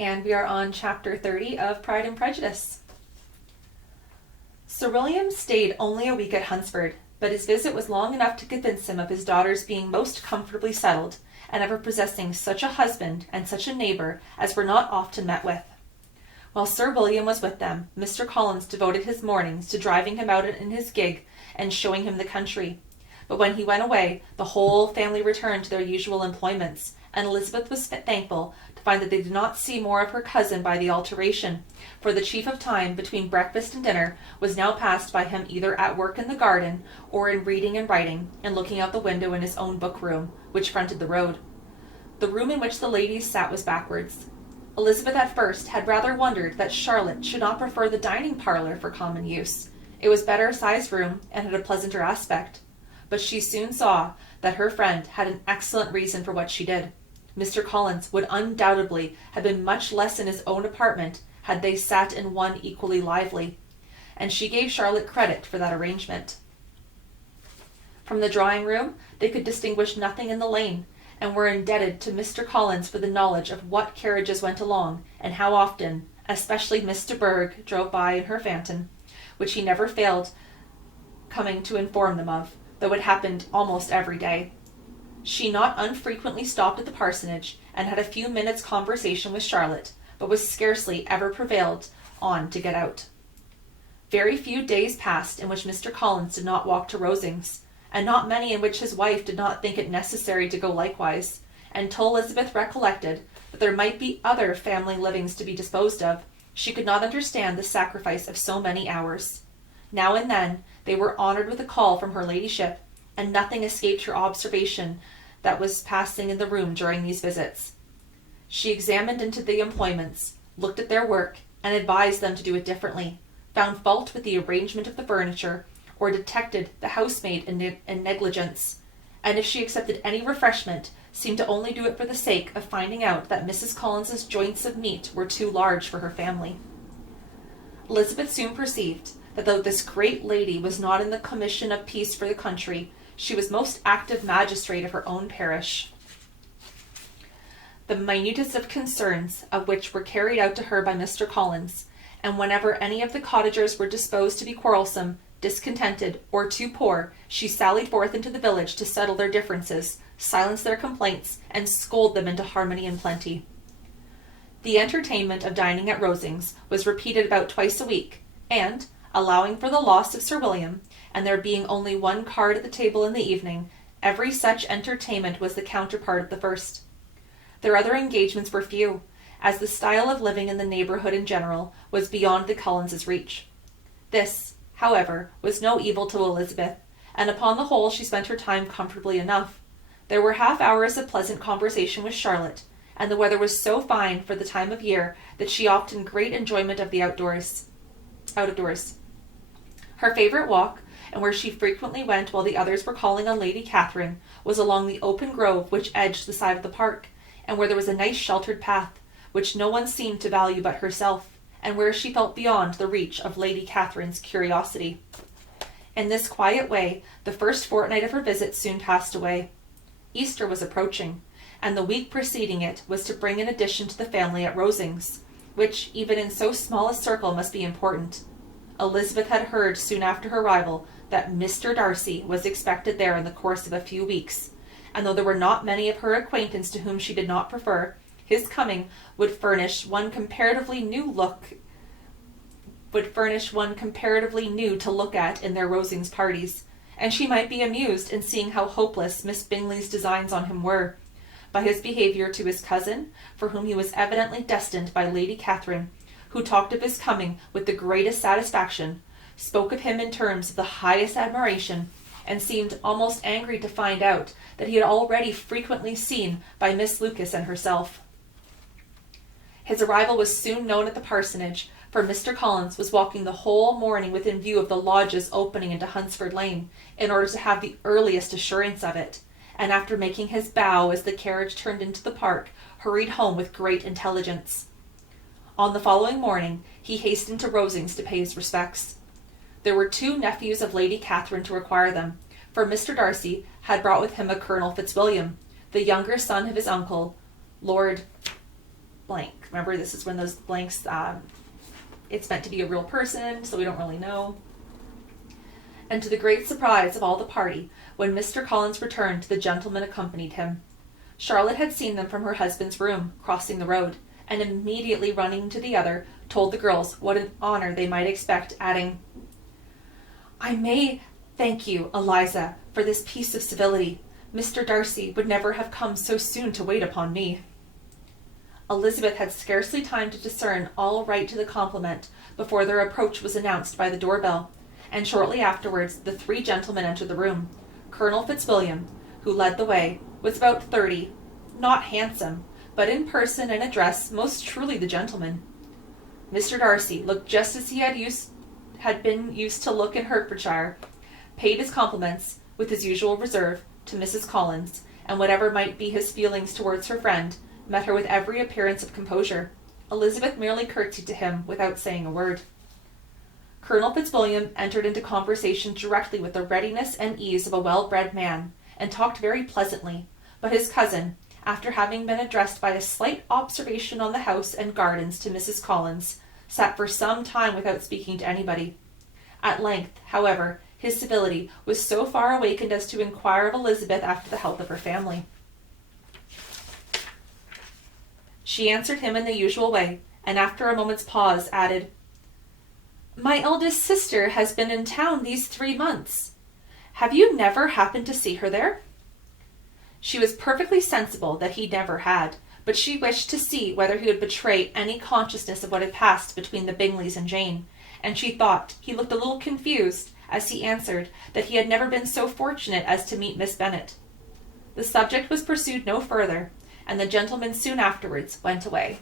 and we are on chapter 30 of Pride and Prejudice. Sir William stayed only a week at Hunsford, but his visit was long enough to convince him of his daughter's being most comfortably settled, and of her possessing such a husband and such a neighbour as were not often met with. While Sir William was with them, Mr. Collins devoted his mornings to driving him out in his gig and showing him the country. But when he went away, the whole family returned to their usual employments, and Elizabeth was thankful to find that they did not see more of her cousin by the alteration, for the chief of time between breakfast and dinner was now passed by him either at work in the garden, or in reading and writing, and looking out the window in his own book-room, which fronted the road. The room in which the ladies sat was backwards. Elizabeth at first had rather wondered that Charlotte should not prefer the dining parlour for common use. It was better sized room, and had a pleasanter aspect. But she soon saw that her friend had an excellent reason for what she did. Mr. Collins would undoubtedly have been much less in his own apartment had they sat in one equally lively, and she gave Charlotte credit for that arrangement. From the drawing-room they could distinguish nothing in the lane, and were indebted to Mr. Collins for the knowledge of what carriages went along, and how often, especially Miss de Bourgh drove by in her phaeton, which he never failed coming to inform them of, though it happened almost every day. She not unfrequently stopped at the parsonage, and had a few minutes' conversation with Charlotte, but was scarcely ever prevailed on to get out. Very few days passed in which Mr. Collins did not walk to Rosings, and not many in which his wife did not think it necessary to go likewise, until Elizabeth recollected that there might be other family livings to be disposed of. She could not understand the sacrifice of so many hours. Now and then they were honoured with a call from her ladyship, and nothing escaped her observation that was passing in the room during these visits. She examined into the employments, looked at their work, and advised them to do it differently, found fault with the arrangement of the furniture, or detected the housemaid in negligence, and if she accepted any refreshment, seemed to only do it for the sake of finding out that Mrs. Collins's joints of meat were too large for her family. Elizabeth soon perceived that though this great lady was not in the commission of peace for the country, she was most active magistrate of her own parish, the minutest of concerns of which were carried out to her by Mr. Collins, and whenever any of the cottagers were disposed to be quarrelsome, discontented, or too poor, she sallied forth into the village to settle their differences, silence their complaints, and scold them into harmony and plenty. The entertainment of dining at Rosings was repeated about twice a week, and, allowing for the loss of Sir William, and there being only one card at the table in the evening, every such entertainment was the counterpart of the first. Their other engagements were few, as the style of living in the neighbourhood in general was beyond the Collinses' reach. This, however, was no evil to Elizabeth, and upon the whole she spent her time comfortably enough. There were half hours of pleasant conversation with Charlotte, and the weather was so fine for the time of year that she often great enjoyment of the out of doors. Her favourite walk, and where she frequently went while the others were calling on Lady Catherine, was along the open grove which edged the side of the park, and where there was a nice sheltered path, which no one seemed to value but herself, and where she felt beyond the reach of Lady Catherine's curiosity. In this quiet way, the first fortnight of her visit soon passed away. Easter was approaching, and the week preceding it was to bring an addition to the family at Rosings, which, even in so small a circle, must be important. Elizabeth had heard soon after her arrival that Mr. Darcy was expected there in the course of a few weeks, and though there were not many of her acquaintance to whom she did not prefer, his coming would furnish one comparatively new to look at in their Rosings parties, and she might be amused in seeing how hopeless Miss Bingley's designs on him were, by his behaviour to his cousin, for whom he was evidently destined by Lady Catherine, who talked of his coming with the greatest satisfaction, spoke of him in terms of the highest admiration, and seemed almost angry to find out that he had already frequently seen by Miss Lucas and herself. His arrival was soon known at the parsonage, for Mr. Collins was walking the whole morning within view of the lodges opening into Hunsford Lane, in order to have the earliest assurance of it, and after making his bow as the carriage turned into the park, hurried home with great intelligence. On the following morning he hastened to Rosings to pay his respects. There were 2 nephews of Lady Catherine to require them, for Mr. Darcy had brought with him a Colonel Fitzwilliam, the younger son of his uncle, Lord blank. Remember, this is when those blanks, it's meant to be a real person, so we don't really know. And to the great surprise of all the party, when Mr. Collins returned, the gentleman accompanied him. Charlotte had seen them from her husband's room, crossing the road, and immediately running to the other, told the girls what an honour they might expect, adding, "I may thank you, Eliza, for this piece of civility. Mr. Darcy would never have come so soon to wait upon me." Elizabeth had scarcely time to discern all right to the compliment before their approach was announced by the doorbell, and shortly afterwards the 3 gentlemen entered the room. Colonel Fitzwilliam, who led the way, was about 30, not handsome, but in person and address most truly the gentleman. Mr. Darcy looked just as he had been used to look in Hertfordshire, paid his compliments, with his usual reserve, to Mrs. Collins, and whatever might be his feelings towards her friend, met her with every appearance of composure. Elizabeth merely curtsied to him without saying a word. Colonel Fitzwilliam entered into conversation directly with the readiness and ease of a well-bred man, and talked very pleasantly, but his cousin, after having been addressed by a slight observation on the house and gardens to Mrs. Collins, sat for some time without speaking to anybody. At length, however, his civility was so far awakened as to inquire of Elizabeth after the health of her family. She answered him in the usual way, and after a moment's pause added, "My eldest sister has been in town these 3 months. Have you never happened to see her there?" She was perfectly sensible that he never had, but she wished to see whether he would betray any consciousness of what had passed between the Bingleys and Jane, and she thought he looked a little confused as he answered that he had never been so fortunate as to meet Miss Bennet. The subject was pursued no further, and the gentlemen soon afterwards went away.